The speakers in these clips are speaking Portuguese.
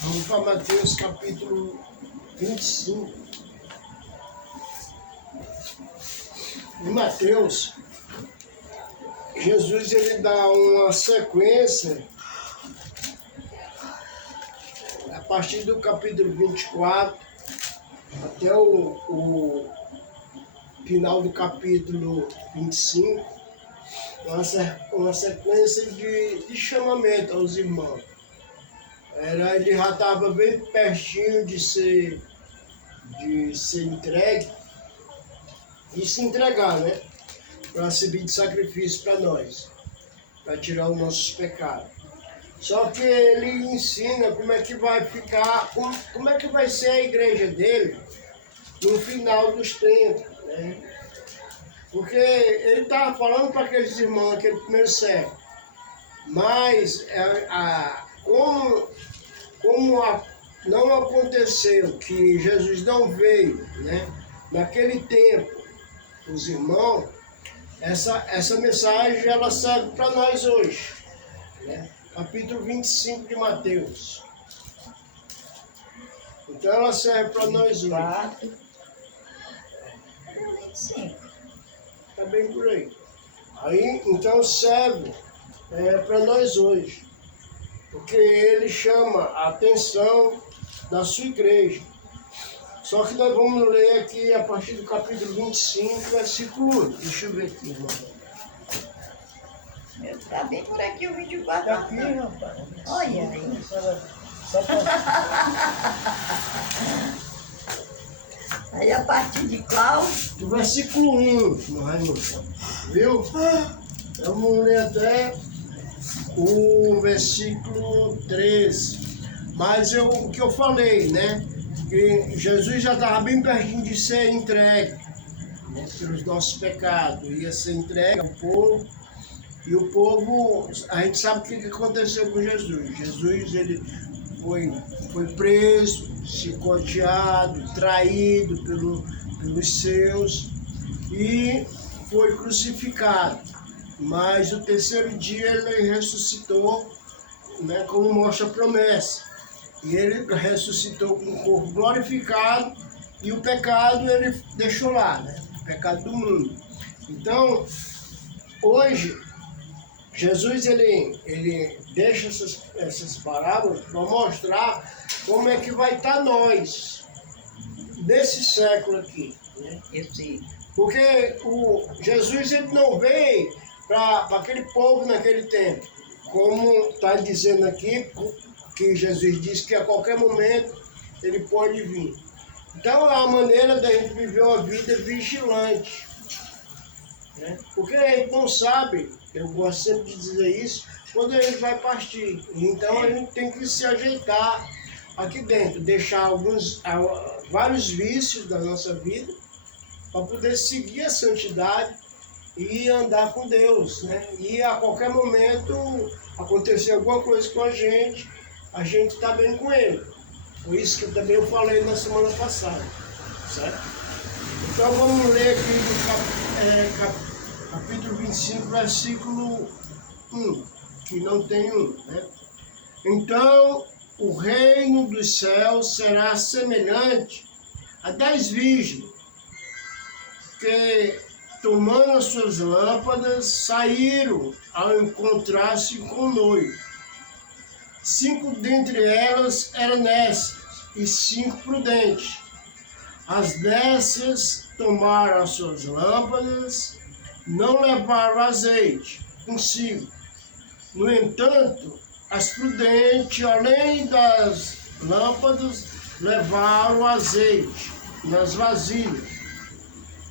Vamos para Mateus capítulo 25. Em Mateus, Jesus ele dá uma sequência a partir do capítulo 24 até o final do capítulo 25, uma sequência de chamamento aos irmãos. Ele já estava bem pertinho de ser entregue e se entregar, né? Para servir de sacrifício para nós, para tirar os nossos pecados. Só que ele ensina como é que vai ficar, como é que vai ser a igreja dele no final dos tempos, né? Porque ele estava falando para aqueles irmãos, aquele primeiro século, mas não aconteceu que Jesus não veio, né? Naquele tempo, os irmãos, essa mensagem ela serve para nós hoje, né? Capítulo 25 de Mateus. Então ela serve para nós hoje. 25. Está bem por aí. Aí, então serve para nós hoje. Porque ele chama a atenção da sua igreja. Só que nós vamos ler aqui a partir do capítulo 25, versículo 1. Deixa eu ver aqui, irmão. Está bem por aqui o 24. Está aqui, rapaz. Olha aí. Só para... Aí a partir de qual? Do versículo 1, meu Raimundo. Viu? Vamos ler até o versículo 13. Mas o que eu falei, né? Que Jesus já estava bem pertinho de ser entregue, né, pelos nossos pecados. Ia ser entregue ao povo. E o povo, a gente sabe o que aconteceu com Jesus. Jesus ele foi preso, chicoteado, traído pelos seus e foi crucificado. Mas no terceiro dia ele ressuscitou, né, como mostra a promessa. E ele ressuscitou com o corpo glorificado e o pecado ele deixou lá, né? O pecado do mundo. Então, hoje, Jesus ele deixa essas parábolas para mostrar como é que vai estar nós, desse século aqui, né? Porque Jesus ele não veio para aquele povo naquele tempo, como está dizendo aqui, que Jesus disse que a qualquer momento ele pode vir. Então é a maneira da gente viver uma vida vigilante, né? Porque a gente não sabe, eu gosto sempre de dizer isso, quando a gente vai partir. Então a gente tem que se ajeitar aqui dentro, deixar vários vícios da nossa vida para poder seguir a santidade e andar com Deus, né? E a qualquer momento acontecer alguma coisa com a gente está bem com Ele. Por isso que também eu falei na semana passada, certo? Então vamos ler aqui do capítulo 25, versículo 1, que não tem 1, né? Então o reino dos céus será semelhante a 10 virgens que, tomando as suas lâmpadas, saíram ao encontrar-se com o noivo. 5 dentre elas eram nécias e 5 prudentes. As nécias tomaram as suas lâmpadas, não levaram azeite consigo. No entanto, as prudentes, além das lâmpadas, levaram azeite nas vasilhas.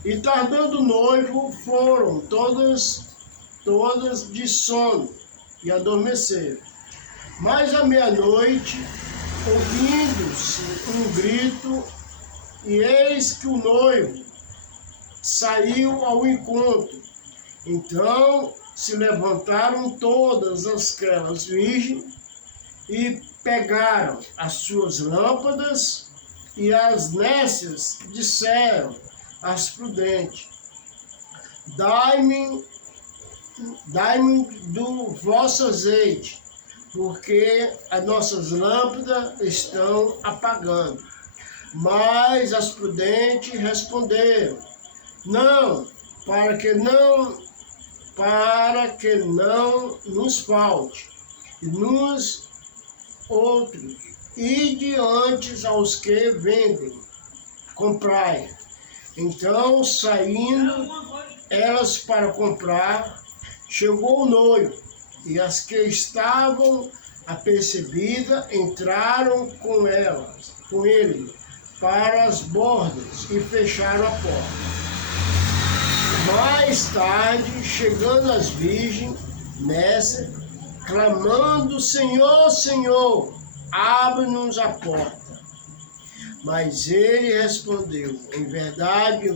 E tardando o noivo, foram todas de sono e adormeceram. Mas à meia-noite, ouvindo-se um grito, e eis que o noivo saiu ao encontro. Então se levantaram todas aquelas virgens e pegaram as suas lâmpadas, e as nécias disseram às prudentes: Dai-me do vosso azeite, porque as nossas lâmpadas estão apagando. Mas as prudentes responderam, não, para que não nos falte, e nos outros, e diante aos que vendem, comprai. Então, saindo elas para comprar, chegou o noivo, e as que estavam apercebidas entraram com ele, para as bordas e fecharam a porta. Mais tarde, chegando as virgens, nessa, clamando, Senhor, Senhor, abre-nos a porta. Mas ele respondeu, em verdade,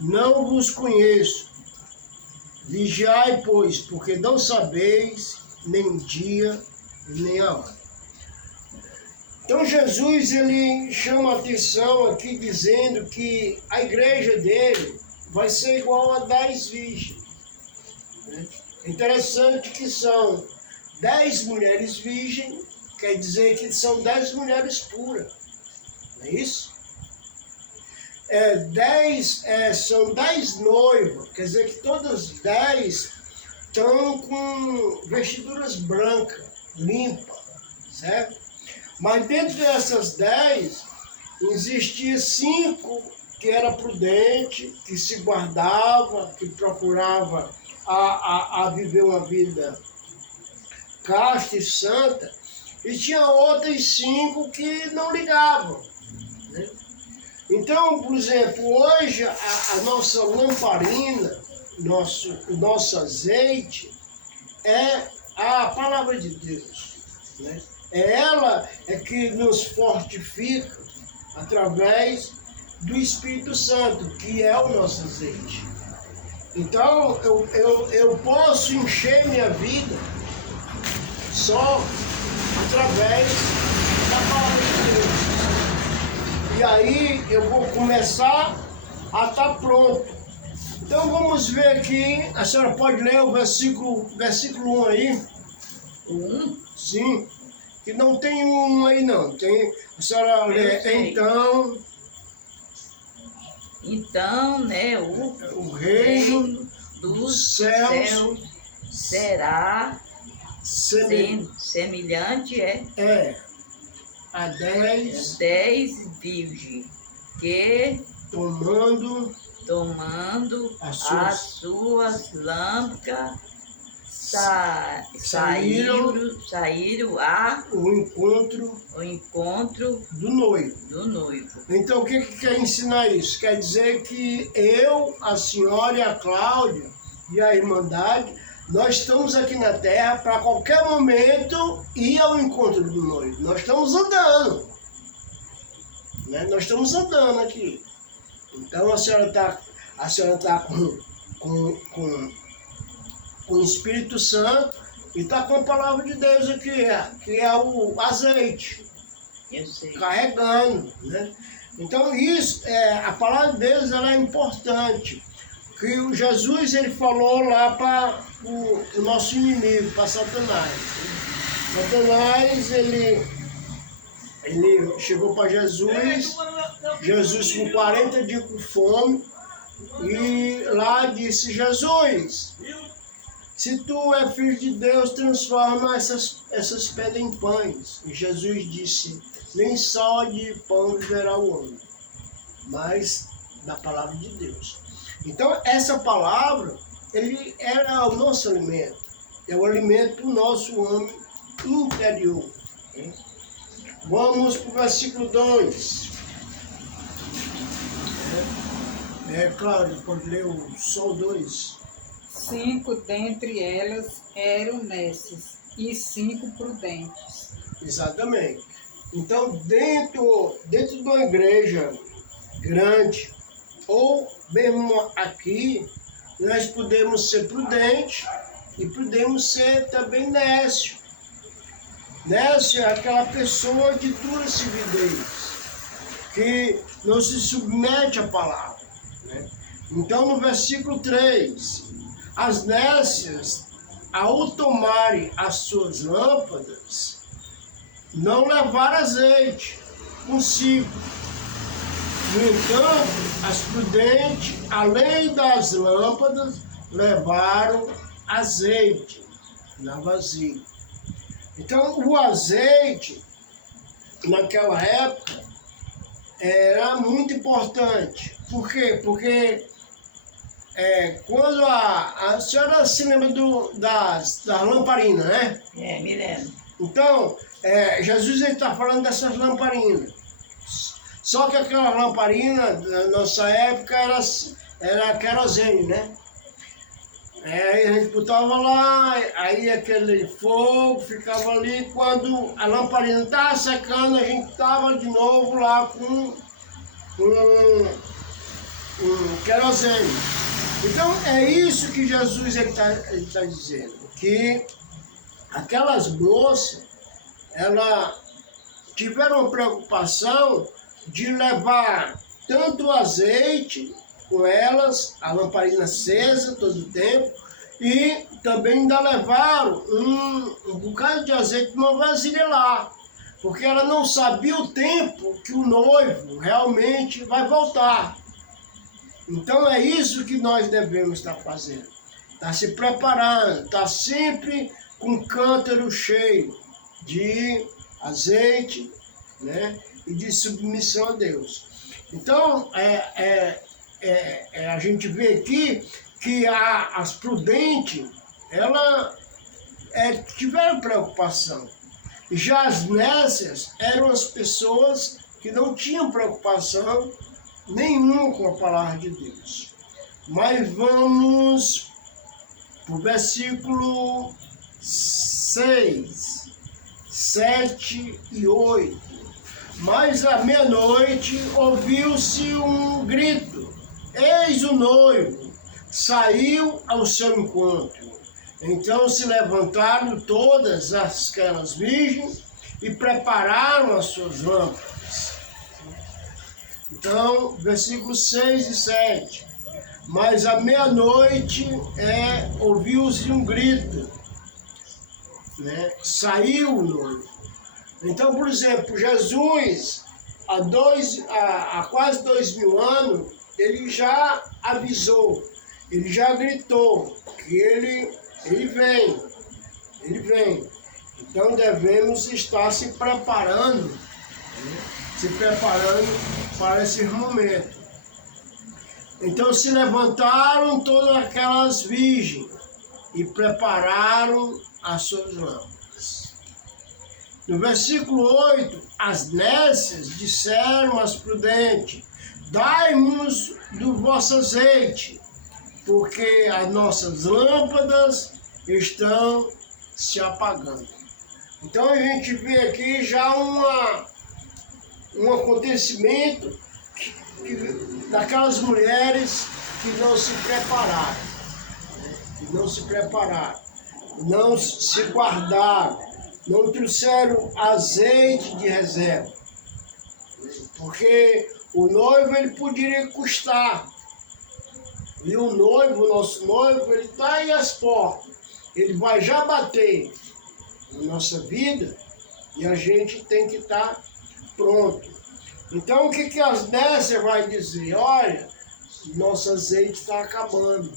não vos conheço. Vigiai, pois, porque não sabeis nem o dia, nem a hora. Então Jesus, ele chama a atenção aqui dizendo que a igreja dele vai ser igual a 10 virgens. Interessante que são 10 mulheres virgens, quer dizer que são 10 mulheres puras. Não é isso? São 10 noivas, quer dizer que todas as 10 estão com vestiduras brancas, limpas, certo? Mas dentro dessas 10, existia 5 que era prudente, que se guardava, que procurava a viver uma vida casta e santa, e tinha outras 5 que não ligavam. Né? Então, por exemplo, hoje a nossa lamparina, o nosso azeite, é a palavra de Deus. Né? Ela que nos fortifica através do Espírito Santo, que é o nosso azeite. Então, eu posso encher minha vida só através da palavra de Deus. E aí eu vou começar a estar pronto. Então vamos ver aqui, a senhora pode ler o versículo 1 aí? 1? Sim, que não tem um aí não, tem, a senhora lê, Então, né, o reino dos céus será semelhante a 10 virgens que tomando as suas lâmpadas saíram o encontro do noivo. Então, o que quer ensinar isso? Quer dizer que eu, a senhora e a Cláudia e a Irmandade, nós estamos aqui na Terra para qualquer momento ir ao encontro do noivo. Nós estamos andando. Né? Nós estamos andando aqui. Então, a senhora está com o Espírito Santo e está com a palavra de Deus aqui, que é o azeite. Eu sei. Carregando, né? Então isso, a palavra de Deus, ela é importante, que o Jesus, ele falou lá para o nosso inimigo, para Satanás. Satanás, ele chegou para Jesus com 40 dias com fome, e lá disse, Jesus, se tu é filho de Deus, transforma essas pedras em pães. E Jesus disse, nem só de pão viverá o homem, mas da palavra de Deus. Então, essa palavra, ele era o nosso alimento. É o alimento do nosso homem interior. Vamos para o versículo 2. Cláudio, pode ler só o 2. 5 dentre elas eram nécias e 5 prudentes. Exatamente. Então, dentro de uma igreja grande, ou mesmo aqui, nós podemos ser prudentes e podemos ser também nécio. Nécio é aquela pessoa de dura civilidez, que não se submete à palavra. Né? Então, no versículo 3, as nécias ao tomarem as suas lâmpadas, não levaram azeite consigo. No entanto, as prudentes, além das lâmpadas, levaram azeite na vasilha. Então, o azeite, naquela época, era muito importante. Por quê? Porque quando a senhora se lembra das lamparinas, né? Me lembro. Então, Jesus está falando dessas lamparinas. Só que aquela lamparina, na nossa época, era querosene, né? Aí a gente botava lá, aí aquele fogo ficava ali. Quando a lamparina estava secando, a gente estava de novo lá com querosene. Então, é isso que Jesus está dizendo, que aquelas moças, elas tiveram uma preocupação de levar tanto azeite com elas, a lamparina acesa todo o tempo, e também ainda levaram um bocado de azeite numa vasilha lá, porque ela não sabia o tempo que o noivo realmente vai voltar. Então é isso que nós devemos estar fazendo, estar se preparando, estar sempre com o cântaro cheio de azeite, né? E de submissão a Deus. Então, a gente vê aqui que as prudentes, elas tiveram preocupação. Já as nécias eram as pessoas que não tinham preocupação nenhuma com a palavra de Deus. Mas vamos para o versículo 6, 7 e 8. Mas à meia-noite ouviu-se um grito. Eis o noivo, saiu ao seu encontro. Então se levantaram todas aquelas virgens e prepararam as suas lâmpadas. Então, versículos 6 e 7. Mas à meia-noite ouviu-se um grito, né? Saiu o noivo. Então, por exemplo, Jesus, há quase 2000 anos, ele já avisou, ele já gritou que ele vem. Então, devemos estar se preparando para esse momento. Então, se levantaram todas aquelas virgens e prepararam as suas lâmpadas. No versículo 8, as nécias disseram às prudentes: dai-nos do vosso azeite, porque as nossas lâmpadas estão se apagando. Então a gente vê aqui já um acontecimento daquelas mulheres que não se prepararam, não se guardaram, não trouxeram azeite de reserva, porque o noivo ele poderia custar, e o nosso noivo, ele está aí às portas, ele vai já bater na nossa vida e a gente tem que estar pronto. Então o que as nécias vai dizer? Olha, nosso azeite está acabando,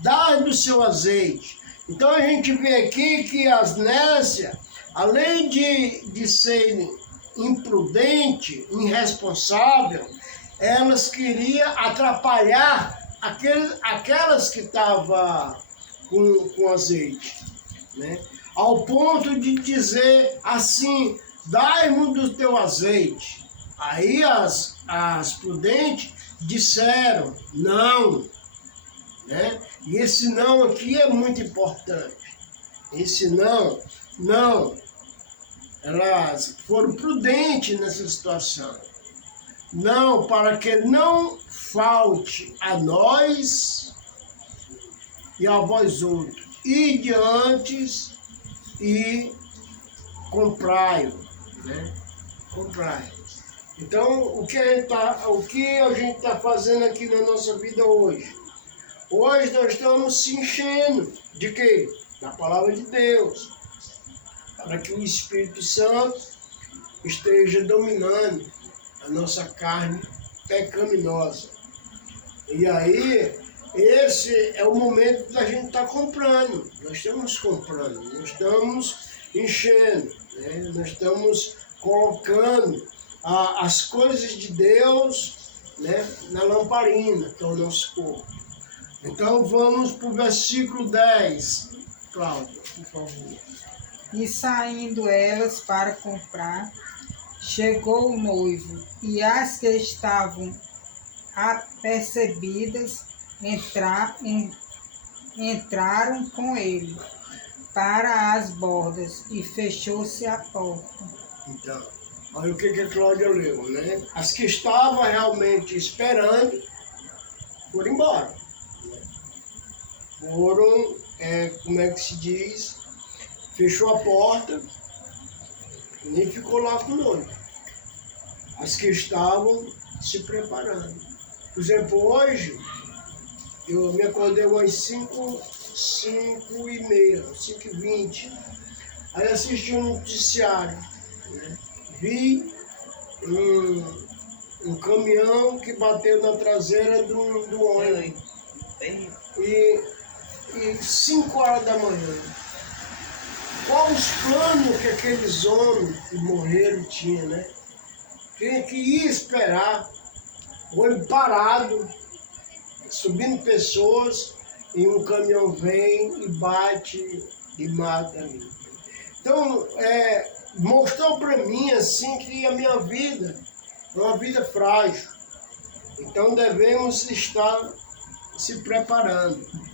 dá do seu azeite. Então a gente vê aqui que as nécias, além de serem imprudentes, irresponsáveis, elas queriam atrapalhar aquelas que estavam com azeite, né? Ao ponto de dizer assim: dai-me do teu azeite. Aí as prudentes disseram não, né? E esse não aqui é muito importante. Esse não, elas foram prudentes nessa situação. Não, para que não falte a nós e a vós outros. Ide antes e comprai-o, né? Comprai. Então, o que a gente está fazendo aqui na nossa vida hoje? Hoje nós estamos se enchendo de quê? Da palavra de Deus. Para que o Espírito Santo esteja dominando a nossa carne pecaminosa. E aí, esse é o momento da gente estar comprando. Nós estamos comprando, nós estamos enchendo, né? Nós estamos colocando as coisas de Deus, né, na lamparina, que é o nosso corpo. Então vamos para o versículo 10. Cláudia, por favor. E saindo elas para comprar, chegou o noivo, e as que estavam apercebidas entraram com ele para as bordas, e fechou-se a porta. Então, olha o que a Cláudia leu, né? As que estavam realmente esperando foram embora. Foram, como é que se diz? Fechou a porta, nem ficou lá com o noivo. As que estavam se preparando. Por exemplo, hoje, eu me acordei umas 5h30, 5h20. Aí assisti um noticiário, né? Vi um caminhão que bateu na traseira do ônibus. E 5 horas da manhã. Qual os planos que aqueles homens que morreram tinham, né? Que ia esperar o ônibus parado, subindo pessoas, e um caminhão vem e bate e mata ali. Então, mostrou para mim assim que a minha vida é uma vida frágil. Então devemos estar se preparando.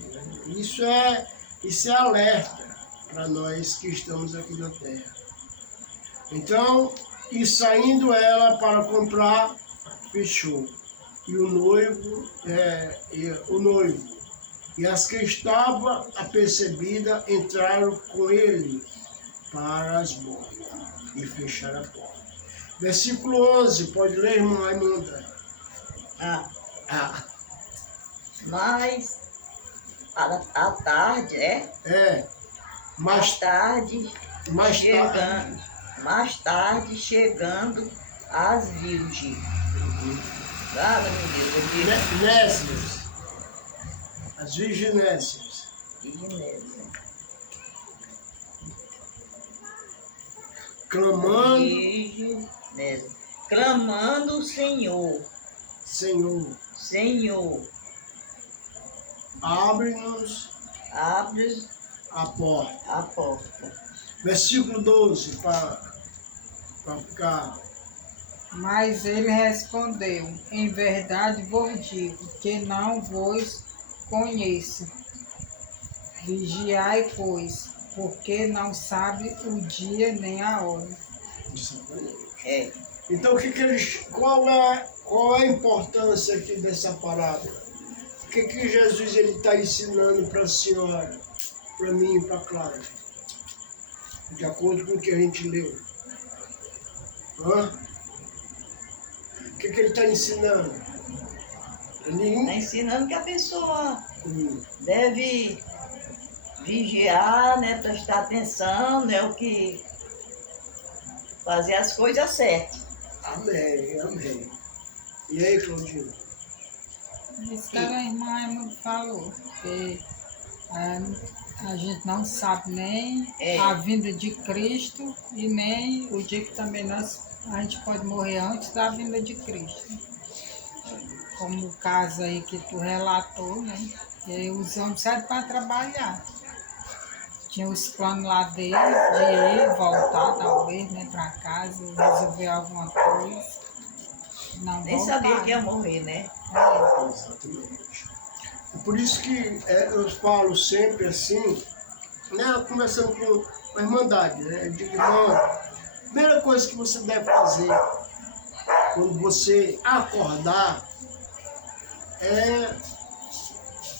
Isso é alerta para nós que estamos aqui na terra. Então, e saindo ela para comprar, fechou. E o noivo, e as que estavam apercebidas entraram com ele para as bordas e fecharam a porta. Versículo 11, pode ler, irmã Raimunda? Mas à tarde, Mais tarde chegando as virgens. Fala, meu Deus, Nécias. As virginésias. Clamando, Senhor, abre-nos abre a porta. a porta. Versículo 12, para ficar. Mas ele respondeu: em verdade vos digo que não vos conheço. Vigiai, pois, porque não sabe o dia nem a hora. Então, qual é a importância aqui dessa palavra? O que Jesus está ensinando para a senhora, para mim e para a Cláudia? De acordo com o que a gente leu. O que ele está ensinando? Está ensinando que a pessoa deve vigiar, né, prestar atenção, né, o que fazer as coisas certas. Amém. E aí, Claudinho? Isso que a irmã Raimundo falou, que a gente não sabe nem a vinda de Cristo e nem o dia que também a gente pode morrer antes da vinda de Cristo. Como o caso aí que tu relatou, né? Que os homens saem para trabalhar. Tinha os planos lá deles de ir voltar, talvez, né, para casa, resolver alguma coisa. Não Nem voltar. sabia que ia morrer, né? Exatamente. Por isso que eu falo sempre assim, né, conversando com a Irmandade, né? Eu digo, irmão, a primeira coisa que você deve fazer quando você acordar é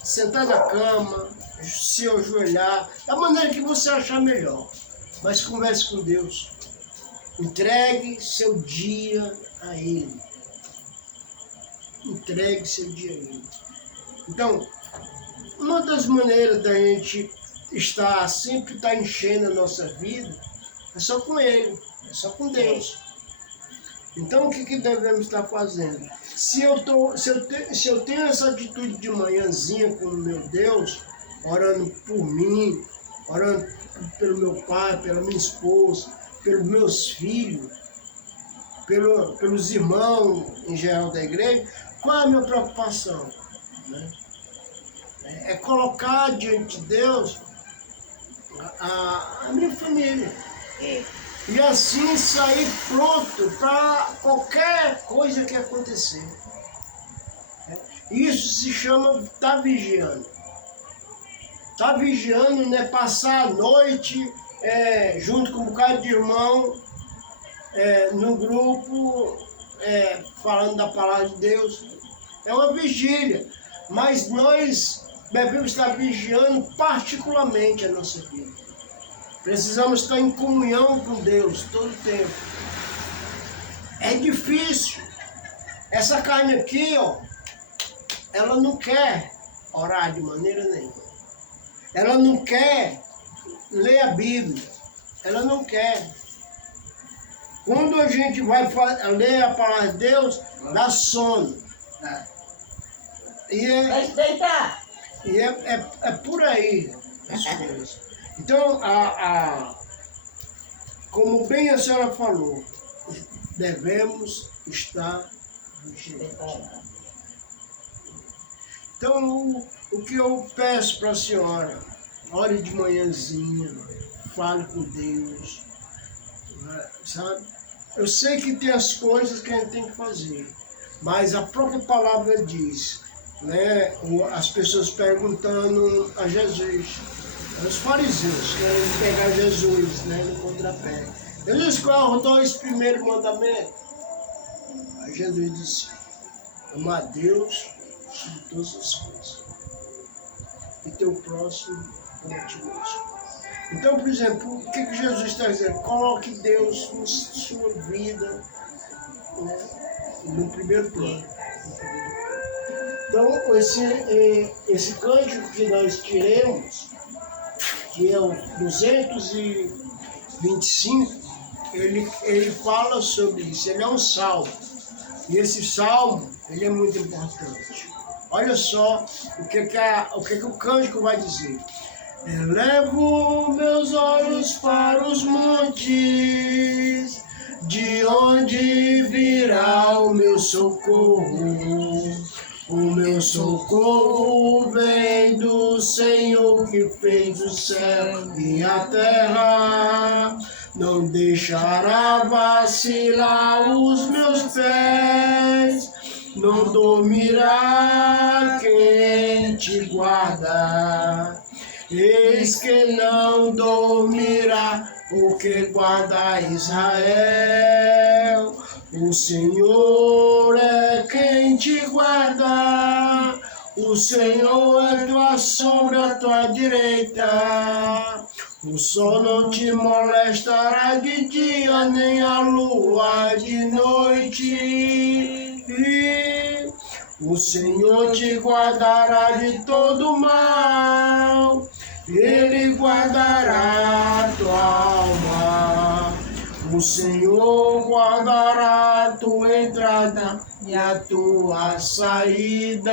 sentar na cama, se ajoelhar, da maneira que você achar melhor. Mas converse com Deus. Entregue seu dia a Ele. Entregue seu dia a Ele. Então, uma das maneiras da gente sempre estar enchendo a nossa vida é só com Ele, é só com Deus. Então, o que devemos estar fazendo? Se eu tenho essa atitude de manhãzinha com o meu Deus, orando por mim, orando pelo meu pai, pela minha esposa, pelos meus filhos, pelos irmãos em geral da igreja, qual é a minha preocupação? Né? É colocar diante de Deus a minha família. E assim sair pronto para qualquer coisa que acontecer. Isso se chama estar vigiando. Estar vigiando não é passar a noite junto com um bocado de irmão no grupo falando da palavra de Deus. É uma vigília. Mas nós devemos estar vigiando particularmente a nossa vida. Precisamos estar em comunhão com Deus todo o tempo. É difícil. Essa carne aqui, ela não quer orar de maneira nenhuma. Ela não quer ler a Bíblia. Ela não quer. Quando a gente vai ler a palavra de Deus, dá sono. Vai se deitar. E é por aí as coisas. Então, como bem a senhora falou, devemos estar vigilantes. Então, o que eu peço para a senhora, ore de manhãzinha, fale com Deus, sabe? Eu sei que tem as coisas que a gente tem que fazer, mas a própria palavra diz, né? As pessoas perguntando a Jesus, os fariseus querem pegar Jesus, né, no contrapé. Jesus, qual é os 2 primeiros mandamentos? Aí Jesus disse, amar a Deus sobre todas as coisas e teu próximo como a ti mesmo. Então, por exemplo, o que Jesus está dizendo? Coloque Deus na sua vida, né, no primeiro plano. Então, esse cântico que nós tiremos, que é o 225, ele fala sobre isso, ele é um salmo. E esse salmo, ele é muito importante. Olha só o que o cântico vai dizer. Elevo meus olhos para os montes, de onde virá o meu socorro. O meu socorro vem do Senhor que fez o céu e a terra. Não deixará vacilar os meus pés, não dormirá quem te guarda. Eis que não dormirá o que guarda Israel. O Senhor é quem te guarda, o Senhor é tua sombra à tua direita. O sol não te molestará de dia, nem a lua de noite. O Senhor te guardará de todo mal, Ele guardará a tua alma. O Senhor guardará a tua entrada e a tua saída,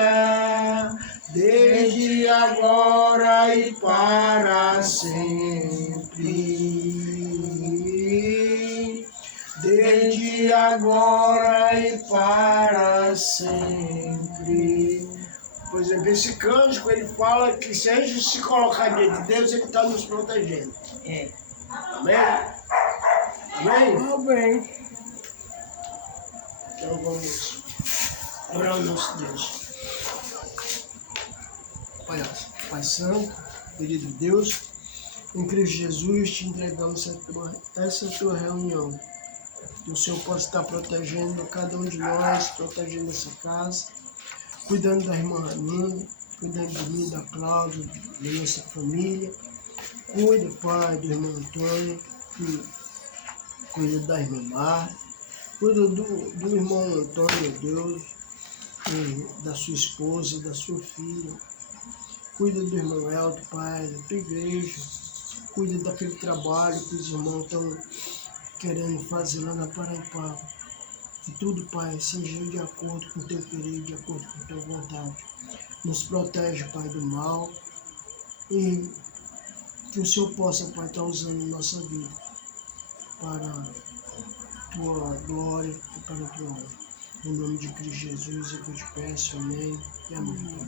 desde agora e para sempre. Desde agora e para sempre. Por exemplo, esse cântico, ele fala que se a gente se colocar diante de Deus, Ele está nos protegendo. Amém? Amém? Amém. Então vamos orar ao nosso Deus. Pai Santo, querido Deus, em Cristo Jesus, te entregamos essa tua reunião. Que o Senhor possa estar protegendo cada um de nós, protegendo essa casa, cuidando da irmã Raninha, cuidando de mim, da Cláudia, da nossa família. Cuida, Pai, do irmão Antônio, cuida da irmã Marta, cuida do irmão Antônio, Deus, da sua esposa, da sua filha. Cuida do irmão Elton, Pai, da tua igreja. Cuida daquele trabalho que os irmãos estão querendo fazer lá na Paraipaba. Que tudo, Pai, seja de acordo com o teu querer, de acordo com a tua vontade. Nos protege, Pai, do mal. E que o Senhor possa, Pai, estar usando nossa vida para a tua glória e para a tua honra. Em nome de Cristo Jesus, eu te peço, amém e amém.